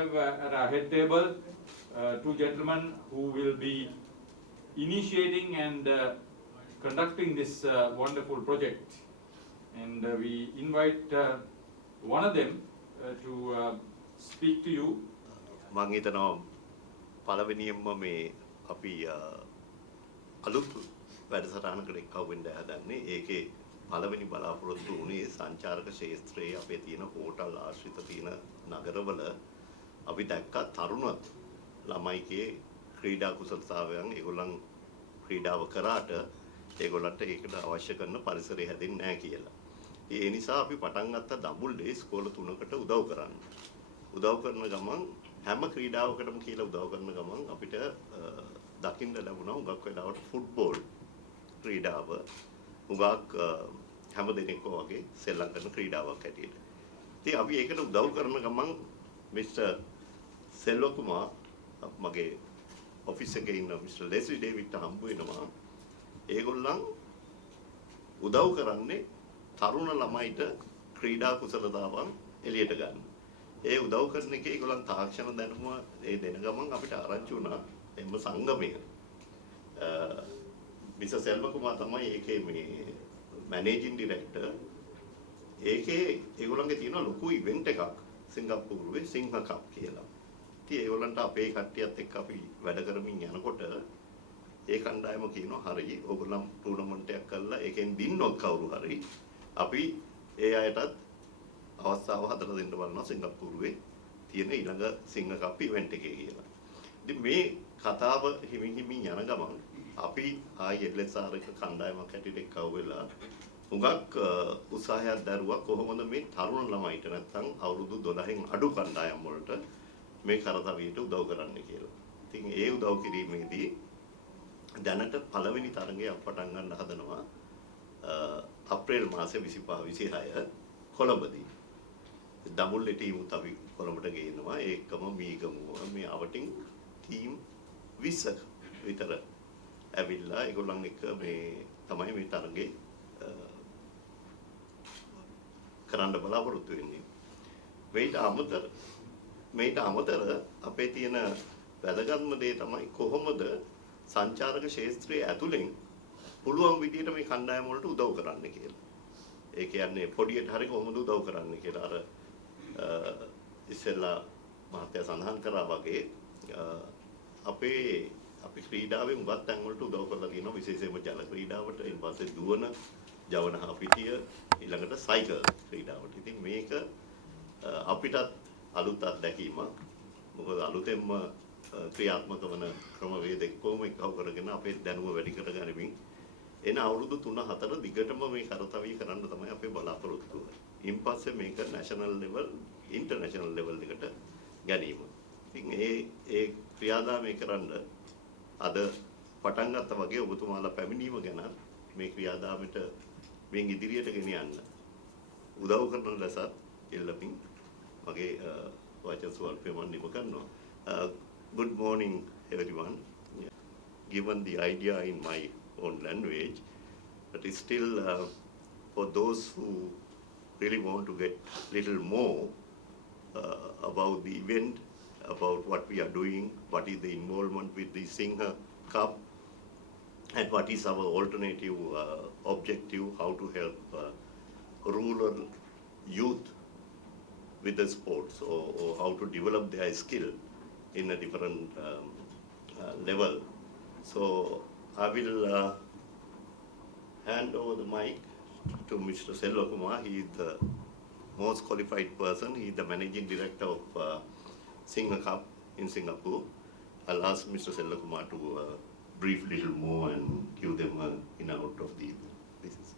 have at our head table two gentlemen who will be initiating and conducting this wonderful project. And we invite one of them to speak to you. මම හිතනවා පළවෙනියෙන්ම මේ අපි අලුත් වැඩසටහනකට එක්ව වෙන්න හදන්නේ. ඒකේ පළවෙනි බලාපොරොත්තු වුණේ සංචාරක ක්ෂේත්‍රයේ අපේ තියෙන හෝටල් ආශ්‍රිත තියෙන නගරවල අපි දැක්ක තරුණ ළමයිගේ ක්‍රීඩා කුසලතාවයන් ඒගොල්ලන් ක්‍රීඩාව කරාට ඒගොල්ලන්ට ඒකට අවශ්‍ය කරන පරිසරය හැදෙන්නේ නැහැ කියලා. ඒ නිසා අපි පටන් ගත්ත දඹුල්ලේ ඉස්කෝල 3කට උදව් කරන්න. උදව් කරන ගමන් හැම ක්‍රීඩාවකටම කියලා උදව් කරන ගමන් අපිට දකින්න ලැබුණා උගක් වෙලාවට ෆුට්බෝල් ක්‍රීඩාව උගක් හැම දිනෙක වගේ සෙල්ලම් කරන ක්‍රීඩාවක් හැටියට. ඉතින් අපි ඒකට උදව් කරන ගමන් මිස්ටර් සෙල්ව කුමාර් මගේ ඔෆිස් එකේ ඉන්න මිස්ටර් ලෙස්ලි ඩේවිඩ්ට හම්බ වෙනවා. ඒගොල්ලන් උදව් කරන්නේ තරුණ ළමයිට ක්‍රීඩා කුසලතාවන් එළියට ගන්න. ඒ උදව් කරන එකේ ඒගොල්ලන් තාක්ෂණ දැනුම ඒ දෙන ගමන් අපිට ආරංචි වුණා එම්ම සංගමය. මිස්ටර් සෙල්ව කුමාර් තමයි ඒකේ මේ මැනේජින් ඩිරෙක්ටර්. ඒකේ ඒගොල්ලන්ගේ තියෙන ලොකු ඉවෙන්ට් එකක් සිංගප්පූරුවේ සිංහ කප් කියලා. ඉතින් ඒගොල්ලන්ට අපේ කට්ටියත් එක්ක අපි වැඩ කරමින් යනකොට ඒ කණ්ඩායම කියනවා හරි ඕගොල්ලන් ටූර්නමන්ට් එකක් කරලා ඒකෙන් දින්නොත් කවුරු හරි අපි ඒ අයටත් අවස්ථාව හදලා දෙන්න බලනවා සිංගප්පූරුවේ තියෙන ඊළඟ සිංහ කප් ඉවෙන්ට් එකේ කියලා. ඉතින් මේ කතාව හිමින් හිමින් යන ගමන් අපි ආයි LSR එක කණ්ඩායමක් හැටියට එක්ව වෙලා උගක් උත්සාහයක් දරුවා කොහොමද මේ තරුණ ළමයිට නැත්තම් අවුරුදු 12න් අඩු කණ්ඩායම් වලට මේ කරතවියට උදව් කරන්න කියලා. ඉතින් ඒ උදව් කිරීමේදී දැනට පළවෙනි තරඟය පටන් ගන්න හදනවා අප්‍රේල් මාසේ 25 26 කොළඹදී. දඹුල්ලේ ටීමුත් අපි කොළඹට ගේනවා. ඒකම මීගමුව මේ අවටින් ටීම් 20ක් විතර ඇවිල්ලා ඒගොල්ලන් එක්ක මේ තමයි මේ තරඟේ කරන්න බලාපොරොත්තු වෙන්නේ. මේට අමතර අපේ තියෙන වැදගත්ම දේ තමයි කොහොමද සංචාරක ක්ෂේත්‍රයේ ඇතුලෙන් පුළුවන් විදිහට මේ කණ්ඩායම වලට උදව් කරන්න කියලා. ඒ කියන්නේ පොඩියට හරි කොහොමද උදව් කරන්න කියලා අර ඉස්සෙල්ලා මහත්තයා සඳහන් කරා වගේ අපි ක්‍රීඩාවේ උගත් තැන් වලට උදව් කරලා තියෙනවා විශේෂයෙන්ම ජල ක්‍රීඩාවට ඊට පස්සේ දුවන ජවන හාපිටිය ඊළඟට සයිකල් ක්‍රීඩාවට. ඉතින් මේක අපිටත් අලුත් අත්දැකීමක්. මොකද අලුතෙන්ම ක්‍රියාත්මක වන ක්‍රමවේද එක්කම එකව කරගෙන අපේ දැනුම වැඩි කරගනිමින් එන අවුරුදු 3-4 දිගටම මේ කරතවිය කරන්න තමයි අපේ බලාපොරොත්තුව. ඊන් පස්සේ මේක නැෂනල් ලෙවල් ඉන්ටර්නැෂනල් ලෙවල් එකට ගැනීම. ඉතින් ඒ ක්‍රියාදාමය කරන්න අද පටන් ගත්තා වගේ ඔබතුමාලා පැමිණීම ගැන මේ ක්‍රියාදාමයට මේ ඉදිරියට ගෙන යන්න උදව් කරන ලෙස එල්ලමින් මගේ වචන ස්වල්පය මම නිම කරනවා. Good morning everyone. Given the idea in my own language, but it's still for those who really want to get little more about the event, about what we are doing, what is the involvement with the Singha Cup, and what is our alternative objective, how to help rural youth with the sports, or how to develop their skill in a different level. So I will hand over the mic to Mr. Selva Kumar. He is the most qualified person. He is the managing director of Singha Cup in Singapore. I'll ask Mr. Selva Kumar to brief little more and give them in and out of the business.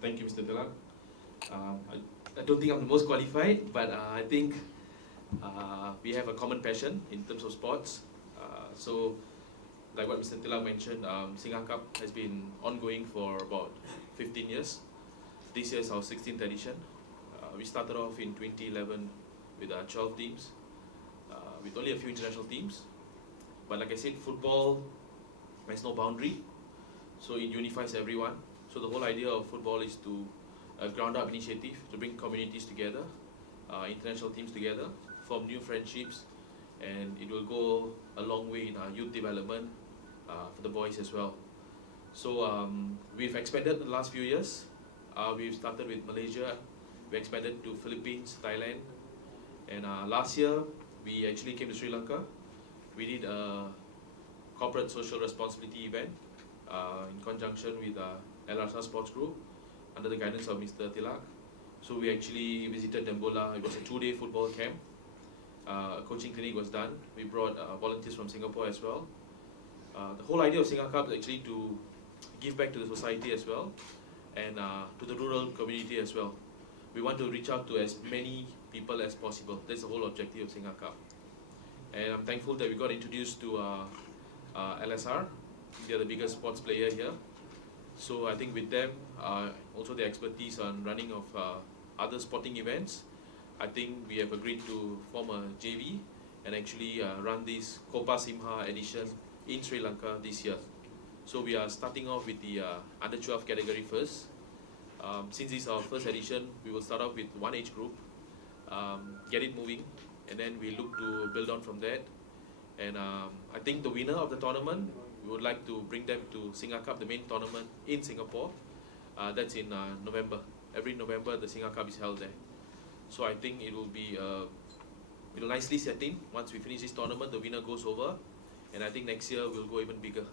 Thank you, Mr. Tilak. I don't think I'm the most qualified, but I think we have a common passion in terms of sports. So, like what Mr. Tilak mentioned, Singha Cup has been ongoing for about 15 years. This year is our 16th edition. We started off in 2011 with 12 teams, with only a few international teams. But like I said, football has no boundary, so it unifies everyone. So the whole idea of football is to a ground-up initiative to bring communities together international teams together, form new friendships, and it will go a long way in our youth development for the boys as well. So we've expanded the last few years. We've started with Malaysia, we expanded to Philippines, Thailand, and last year we actually came to Sri Lanka. We did a corporate social responsibility event in conjunction with LRSA Sports Group under the guidance of Mr. Tilak. So we actually visited Dambola. It was a 2-day football camp. A coaching clinic was done. We brought volunteers from Singapore as well. The whole idea of Singacup is actually to give back to the society as well, and to the rural community as well. We want to reach out to as many people as possible. That's the whole objective of Singacup. And I'm thankful that we got introduced to LSR. They're the biggest sports player here. So I think with them, also their expertise on running of other sporting events, I think we have agreed to form a JV and actually run this Copa Simha edition in Sri Lanka this year. So we are starting off with the under 12 category first. Since this is our first edition, we will start off with one age group, get it moving, and then we look to build on from that. And I think the winner of the tournament, we would like to bring them to Singacup, the main tournament in Singapore. That's in November. Every November, the Singacup is held there. So I think it will be it will nicely set in. Once we finish this tournament, the winner goes over, and I think next year we'll go even bigger.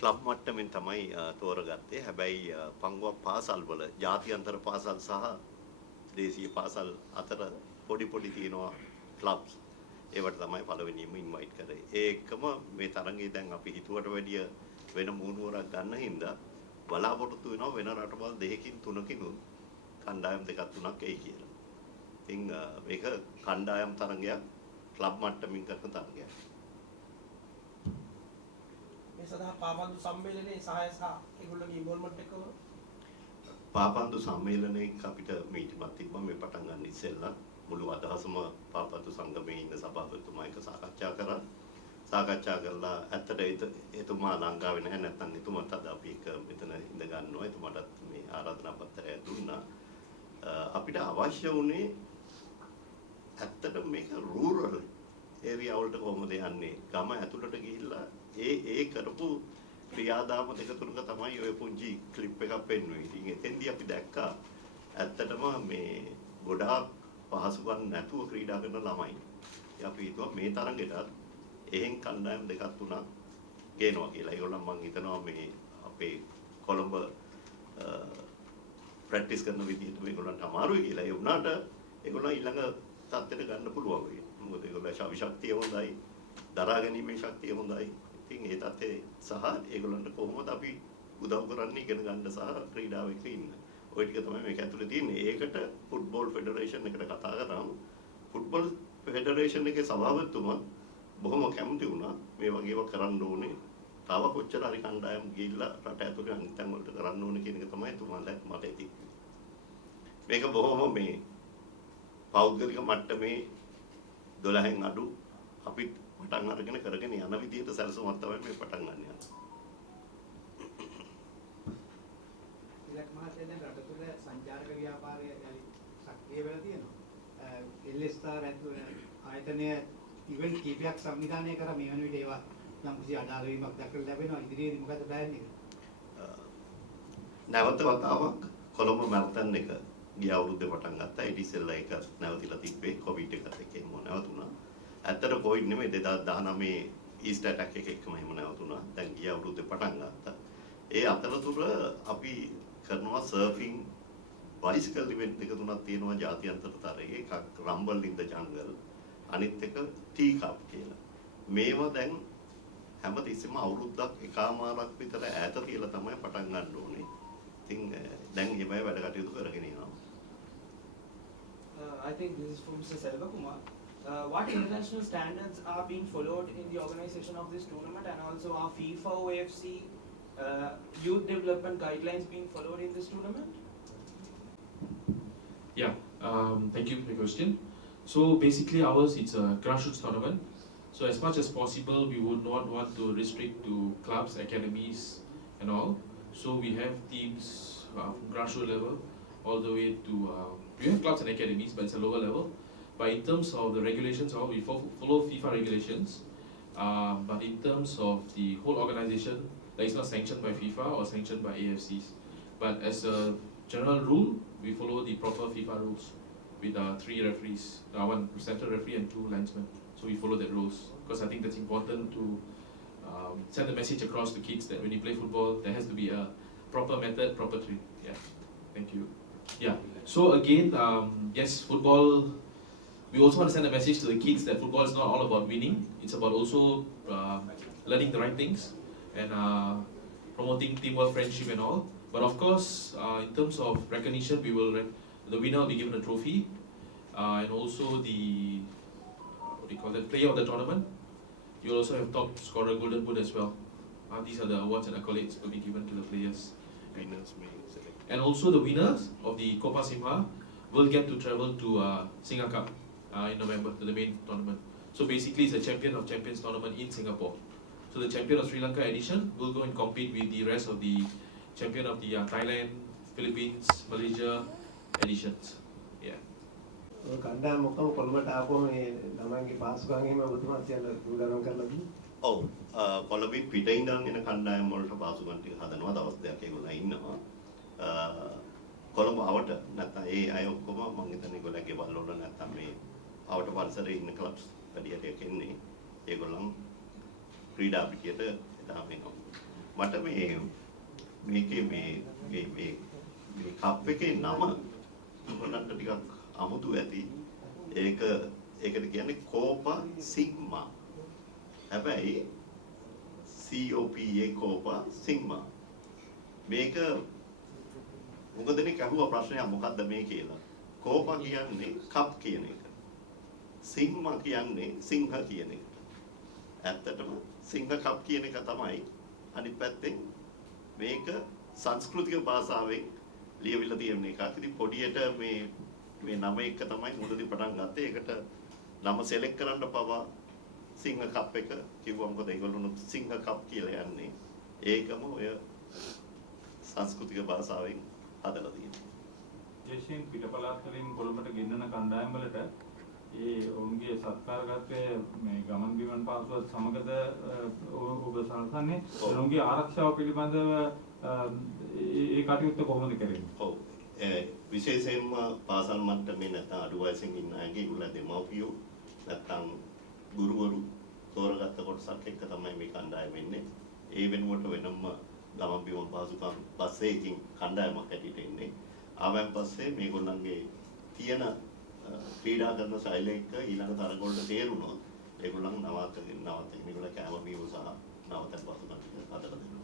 Club මට්ටමින් තමයි තෝරගත්තේ. හැබැයි පංගුවක් පාසල් වල ජාත්‍යන්තර පාසල් සහ දේශීය පාසල් අතර පොඩි පොඩි තියෙනවා ක්ලබ්ස්. ඒවට තමයි පළවෙනියෙන්ම ඉන්වයිට් කරේ. ඒ එක්කම මේ තරඟේ දැන් අපි හිතුවට වැඩිය වෙන මූණුවරක් ගන්න හින්දා බලාපොරොත්තු වෙනවා වෙන රටවල් දෙකකින් තුනකින් කණ්ඩායම් දෙකක් තුනක් එයි කියලා. ඉතින් මේක කණ්ඩායම් තරඟයක් ක්ලබ් මට්ටමින් කරන තරඟයක්. මේ සඳහා පාපන්දු සම්මේලනයේ සහාය සහ ඒගොල්ලෝගේ ඉන්වෝල්ව්මන්ට් එක පාපන්දු සම්මේලනයේ අපිට මීටිමත් තිබ්බා මේ පටන් ගන්න ඉස්සෙල්ලා මුළු අදහසම පාපන්දු සංගමයේ ඉන්න සභාපතිතුමා එක සාකච්ඡා කරා. සාකච්ඡා කරලා ඇත්තට එතුමා ලංකාවේ නැහැ නැත්නම් එතුමාත් අද අපි එක මෙතන ඉඳ ගන්නවා. එතුමාටත් මේ ආරාධනා පත්‍රය දුන්නා. අපිට අවශ්‍ය වුණේ ඇත්තට මේක රූරල් ඒරියා වලට කොහොමද යන්නේ? ගම ඇතුළට ගිහිල්ලා ඒ කරපු ක්‍රියාදාම දෙක තුනක තමයි ඔය පුංචි ක්ලිප් එකක් පෙන්වුවේ. ඉතින් එතෙන්දී අපි දැක්කා ඇත්තටම මේ ගොඩාක් පහසුකම් නැතුව ක්‍රීඩා කරන ළමයි. අපි හිතුවා මේ තරඟෙටත් එහෙන් කණ්ඩායම් දෙකක් තුනක් ගේනවා කියලා. ඒගොල්ලන් මං හිතනවා මේ අපේ කොළඹ ප්‍රැක්ටිස් කරන විදිහට මේගොල්ලන්ට අමාරුයි කියලා. ඒ වුණාට ඒගොල්ලන් ඊළඟ තත්ත්වයට ගන්න පුළුවන් වෙයි. මොකද ඒගොල්ලන්ගේ ශක්තිය හොඳයි, දරා ගැනීමේ ශක්තිය හොඳයි. ඉතින් ඒ තත්ත්වයේ සහ ඒගොල්ලන්ට කොහොමද අපි උදව් කරන්නේ ඉගෙන ගන්න සහ ක්‍රීඩාවෙක ඉන්න. ওই ටික තමයි මේක ඇතුලේ තියෙන්නේ. ඒකට ෆුට්බෝල් ෆෙඩරේෂන් එකට කතා කරාම ෆුට්බෝල් ෆෙඩරේෂන් එකේ සභාපතිතුමා බොහොම කැමති වුණා මේ වගේ ඒවා කරන්න ඕනේ. තව කොච්චර හරි කණ්ඩායම් ගිහිල්ලා රට ඇතුලේ අනිත් තැන් වලට කරන්න ඕනේ කියන එක තමයි එතුමාලා මට හිතෙන්නේ. මේක බොහොම මේ පෞද්ගලික මට්ටමේ 12න් අඩු අපි පටන් අරගෙන කරගෙන යන විදිහට සැලසුමක් තමයි මේ පටන් ගන්න යන්නේ. ඉලක්ක මහත්තයා දැන් රට තුළ සංචාරක ව්‍යාපාරය යලි සක්‍රිය වෙලා තියෙනවා. එල්.එස්.ආර් ආයතනය ඉවෙන්ට් කීපයක් සංවිධානය කරා මේ වෙන විට ඒවා යම් කිසි අඩාල වීමක් දැකලා ලැබෙනවා. ඉදිරියේදී මොකද ප්ලෑන් එක? නැවත වතාවක් කොළඹ මැරතන් එක ගිය අවුරුද්දේ පටන් ගත්තා. ඊට ඉස්සෙල්ලා ඒක නැවතිලා තිබ්බේ කොවිඩ් එකත් එක්ක එහෙම නැවතුණා. ඇත්තට කොවිඩ් නෙමෙයි 2019 ඊස්ට් ඇටැක් එක එක්කම එහෙම නැවතුණා. දැන් ගිය අවුරුද්දේ පටන් ගත්තා. ඒ අතරතුර අපි කරනවා සර්ෆින් බයිසිකල් ඉවෙන්ට් දෙක තුනක් තියෙනවා ජාත්‍යන්තර තරයේ. එකක් රම්බල් ඉන් ද ජංගල්, අනිත් එක ටී කප් කියලා. මේවා දැන් හැමතිස්සෙම අවුරුද්දක් එකමාරක් විතර ඈත තියලා තමයි පටන් ගන්න ඕනේ. ඉතින් දැන් මේ වැඩ කටයුතු කරගෙන යනවා. I think this is from Mr. Selva Kumar. What international standards are being followed in the organization of this tournament, and also are FIFA OFC youth development guidelines being followed in this tournament? Yeah, thank you for the question. So basically ours, it's a grassroots tournament. So as much as possible, we would not want to restrict to clubs, academies and all. So we have teams from grassroots level all the way to we have clubs and academies, but it's a lower level. But in terms of the regulations, we follow FIFA regulations. But in terms of the whole organisation, that is not sanctioned by FIFA or sanctioned by AFCs. But as a general rule, we follow the proper FIFA rules with 3 referees, 1 central referee and 2 linesmen. So we follow that rules because I think that's important to send the message across to kids that when you play football, there has to be a proper method, proper training. Yeah, thank you. Yeah, so again, yes, football, we also want to send a message to the kids that football is not all about winning. It's about also learning the right things and promoting teamwork, friendship and all. But of course, in terms of recognition, the winner will be given a trophy and also the, player of the tournament. You will also have top scorer, golden boot as well. These are the awards and accolades will be given to the players. Winners may select. And also the winners of the Copa Simha will get to travel to Singa Cup in November, to the main tournament. So basically it's a champion of champions tournament in Singapore. So the champion of Sri Lanka edition will go and compete with the rest of the champion of the Thailand, Philippines, Malaysia editions. Yeah. කණ්ඩායම මොකම කොළඹට ආපුවම මේ ළමයින්ගේ පාසුකම් එහෙම ඔබතුමා සියල්ල දුරගමන් කරලා දුන්නා. ඔව් කොළඹින් පිට ඉඳන් එන කණ්ඩායම් වලට පාසුකම් ටික හදනවා දවස් දෙකක් ඒගොල්ලෝ ඉන්නවා. කොළඹ ආවට නැත්නම් ඒ අය ඔක්කොම මම හිතන්නේ ඒගොල්ලන්ගේ ගෙවල් වල නැත්නම් මේ ආවට පරිසරයේ ඉන්න ක්ලබ්ස් වැඩිහිටියෙක් ඉන්නේ. ඒගොල්ලන් ක්‍රීඩා පිටියට එදා වෙනවා. මට මේකේ මේ කප් එකේ නම ඔයගොල්ලන්ට ටිකක් අමුතු ඇති. ඒකට කියන්නේ කෝපා සිග්මා. හැබැයි COPA කෝපා සිග්මා. මේක මොකද දෙනෙක් අහුවා ප්‍රශ්නයක් මොකද්ද මේ කියලා. කෝපා කියන්නේ කප් කියන එක. සිග්මා කියන්නේ සිංහ කියන එක. ඇත්තටම සිංහ කප් කියන එක තමයි අනිත් පැත්තෙන් මේක සංස්කෘතික භාෂාවෙන් ලියවිලා තියෙන එකක්. ඉතින් පොඩියට මේ නම එක තමයි මුලදී පටන් ගත්තේ. ඒකට නම සෙලෙක්ට් කරන්න පවා සිංහ කප් එක කිව්වා. මොකද ඒගොල්ලෝ සිංහ කප් කියලා යන්නේ. ඒකම ඔය සංස්කෘතික භාෂාවෙන් හදලා තියෙනවා. දේශයෙන් පිටපළාත් වලින් කොළඹට ගෙන්නන කණ්ඩායම් වලට ඒ ඔවුන්ගේ සත්කාරගතයේ මේ ගමන් බිමන් පාසුවත් සමගද ඔබ සලකන්නේ ඔවුන්ගේ ආරක්ෂාව පිළිබඳව ඒ කටයුත්ත කොහොමද කරන්නේ? ඔව්. විශේෂයෙන්ම පාසල් මට්ටමේ නැත්නම් අඩු වයසින් ඉන්න අයගේ ඒගොල්ලෝ දෙමව්පියෝ නැත්නම් ගුරුවරු තෝරගත්ත කොටසක් එක්ක තමයි මේ කණ්ඩායම වෙන්නේ. ඒ වෙනුවට වෙනම ගමන් බිමන් පාසුකම් බස් එකකින් කණ්ඩායමක් හැටියට එන්නේ. ආවන් පස්සේ මේගොල්ලන්ගේ තියෙන ක්‍රීඩා කරන ශෛලිය එක්ක ඊළඟ තරඟ වලට තේරුණොත් ඒගොල්ලන් නවත්තගෙන මේගොල්ලෝ කැම බීම සහ නවතන පසුකම් ටික හදලා දෙනවා.